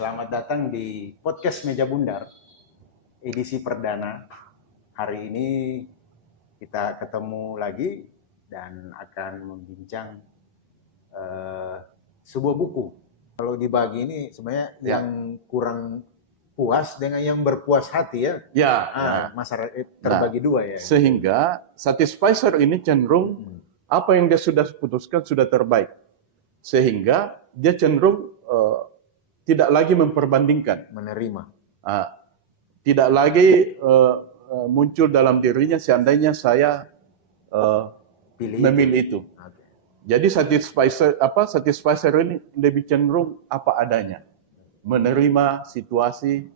Selamat datang di podcast Meja Bundar, edisi perdana. Hari ini kita ketemu lagi dan akan membincang sebuah buku. Kalau dibagi ini sebenarnya yang kurang puas dengan yang berpuas hati ya. Masyarakat terbagi dua ya. Sehingga Satisficer ini cenderung apa yang dia sudah putuskan sudah terbaik. Sehingga dia cenderung tidak lagi memperbandingkan, menerima, tidak lagi muncul dalam dirinya seandainya saya memilih itu. Okay. Jadi Satisficer ini lebih cenderung apa adanya, menerima situasi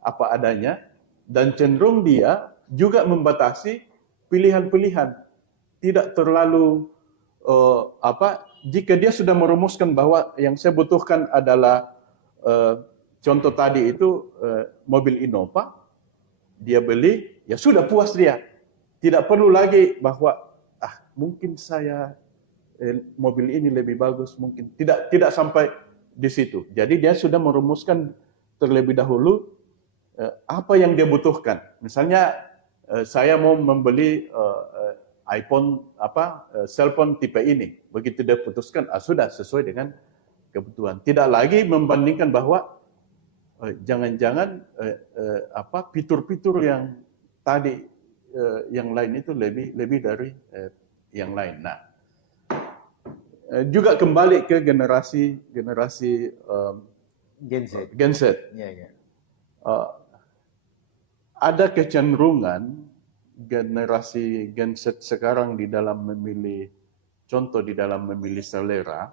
apa adanya, dan cenderung dia juga membatasi pilihan-pilihan, tidak terlalu jika dia sudah merumuskan bahwa yang saya butuhkan adalah contoh tadi itu mobil Innova, dia beli, ya sudah puas dia. Tidak perlu lagi bahwa mungkin saya mobil ini lebih bagus, mungkin tidak sampai di situ. Jadi dia sudah merumuskan terlebih dahulu apa yang dia butuhkan. Misalnya saya mau membeli iPhone cellphone tipe ini. Begitu dia putuskan, sudah sesuai dengan kebutuhan. Tidak lagi membandingkan bahwa jangan-jangan fitur-fitur yang tadi yang lain itu lebih dari yang lain. Nah, juga kembali ke generasi Gen Z. Ya. Ada kecenderungan generasi Gen Z sekarang di dalam memilih selera,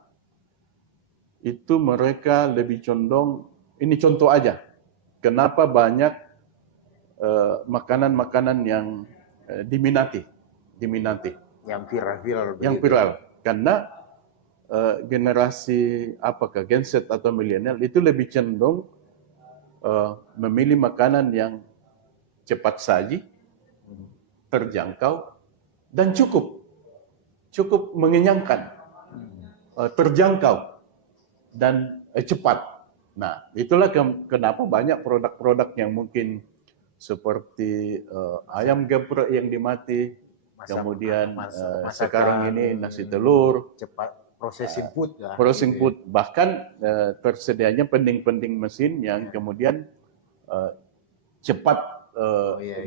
itu mereka lebih condong, ini contoh aja, kenapa banyak makanan-makanan yang diminati, yang viral, karena generasi Gen Z atau milenial itu lebih cenderung memilih makanan yang cepat saji, terjangkau, dan cukup mengenyangkan, terjangkau, dan cepat. Nah, itulah kenapa banyak produk-produk yang mungkin seperti ayam geprek yang dimati, kemudian sekarang ini nasi telur, cepat processing food, bahkan tersedianya pending mesin yang kemudian cepat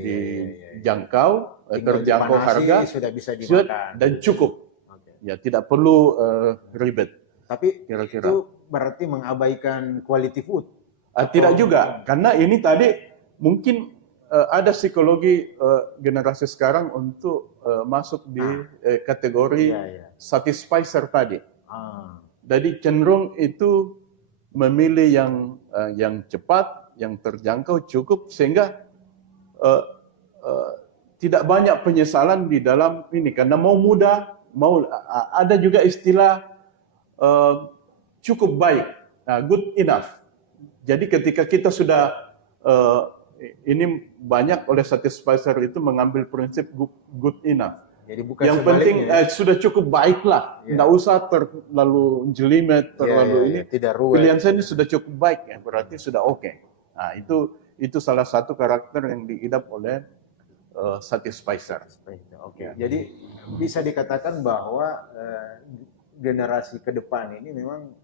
dijangkau, terjangkau harga, sudah bisa dimakan dan cukup. Ya, tidak perlu ribet. Tapi kira-kira itu berarti mengabaikan quality food? Tidak juga, karena ini tadi mungkin ada psikologi generasi sekarang untuk masuk di kategori Satisficer tadi. Jadi cenderung itu memilih yang cepat, yang terjangkau, cukup, sehingga tidak banyak penyesalan di dalam ini, karena mau mudah, ada juga istilah cukup baik, good enough. Jadi ketika kita sudah ini banyak oleh Satisficer itu mengambil prinsip good enough. Jadi bukan yang penting sudah cukup baiklah, tidak usah terlalu jelimet, ini. Pilihan saya ini sudah cukup baik, ya berarti sudah oke. Nah, itu salah satu karakter yang diidap oleh Satisficer. Jadi bisa dikatakan bahwa generasi ke depan ini memang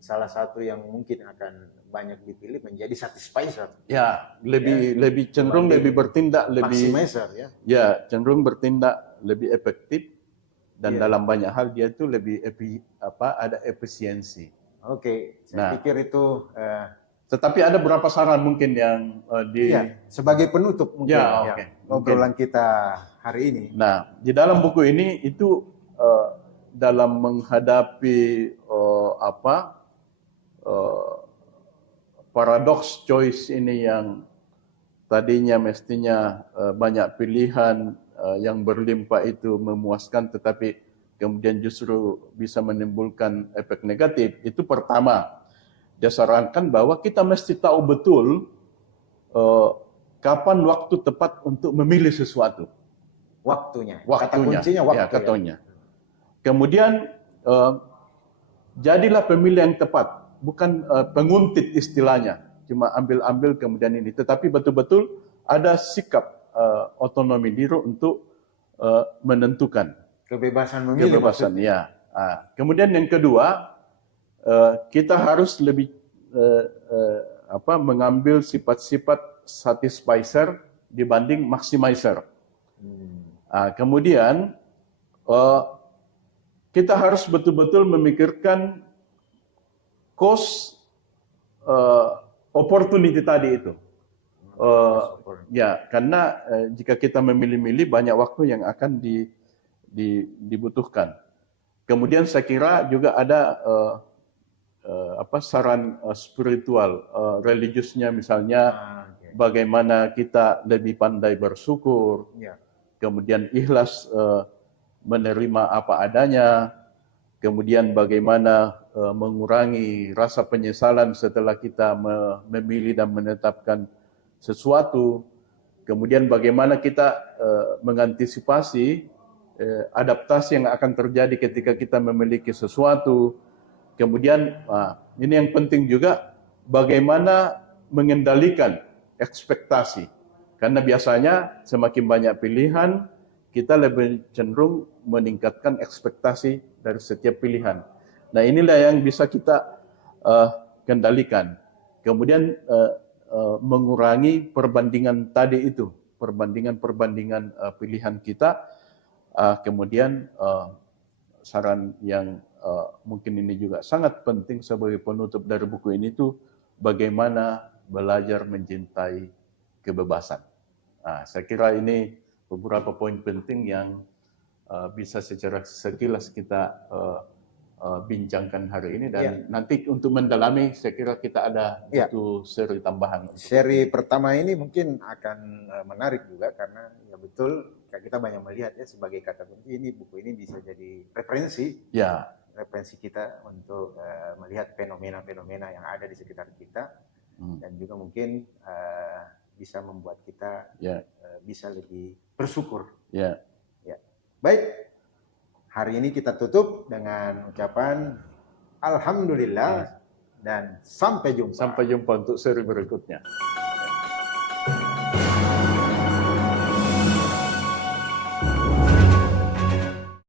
salah satu yang mungkin akan banyak dipilih menjadi Satisficer. Ya, lebih cenderung lebih bertindak lebih maximizer, ya. Ya, cenderung bertindak lebih efektif, dan dalam banyak hal dia itu lebih ada efisiensi. Saya pikir itu tetapi ada beberapa saran mungkin yang sebagai penutup mungkin obrolan kita hari ini. Nah, di dalam buku ini itu dalam menghadapi paradox choice ini yang tadinya mestinya banyak pilihan yang berlimpah itu memuaskan, tetapi kemudian justru bisa menimbulkan efek negatif. Itu pertama, dia sarankan bahwa kita mesti tahu betul kapan waktu tepat untuk memilih sesuatu. Waktunya. Kata kuncinya waktu. Kemudian jadilah pemilih yang tepat bukan penguntit istilahnya, cuma ambil-ambil kemudian ini, tetapi betul-betul ada sikap otonomi diri untuk menentukan Kebebasan memilih kebebasan. maksudnya. Ya. Kemudian yang kedua, kita harus lebih mengambil sifat-sifat satisficer dibanding maximizer. Kemudian kita harus betul-betul memikirkan cost opportunity tadi itu. Ya, karena jika kita memilih-milih banyak waktu yang akan dibutuhkan. Kemudian saya kira juga ada saran spiritual, religiusnya misalnya, bagaimana kita lebih pandai bersyukur, kemudian ikhlas menerima apa adanya, kemudian bagaimana mengurangi rasa penyesalan setelah kita memilih dan menetapkan sesuatu, kemudian bagaimana kita mengantisipasi adaptasi yang akan terjadi ketika kita memiliki sesuatu. Kemudian ini yang penting juga, bagaimana mengendalikan ekspektasi. Karena biasanya semakin banyak pilihan, kita lebih cenderung meningkatkan ekspektasi dari setiap pilihan. Nah, inilah yang bisa kita kendalikan. Kemudian mengurangi perbandingan tadi itu, perbandingan pilihan kita. Kemudian saran yang mungkin ini juga sangat penting sebagai penutup dari buku ini itu, bagaimana belajar mencintai kebebasan. Saya kira ini beberapa poin penting yang bisa secara sekilas kita bincangkan hari ini, dan nanti untuk mendalami saya kira kita ada satu seri tambahan. Seri pertama ini mungkin akan menarik juga, karena ya betul kita banyak melihat ya sebagai kata kunci ini, buku ini bisa jadi referensi. Referensi kita untuk melihat fenomena-fenomena yang ada di sekitar kita, dan juga mungkin bisa membuat kita bisa lebih bersyukur. Baik, hari ini kita tutup dengan ucapan Alhamdulillah dan sampai jumpa. Sampai jumpa untuk seri berikutnya.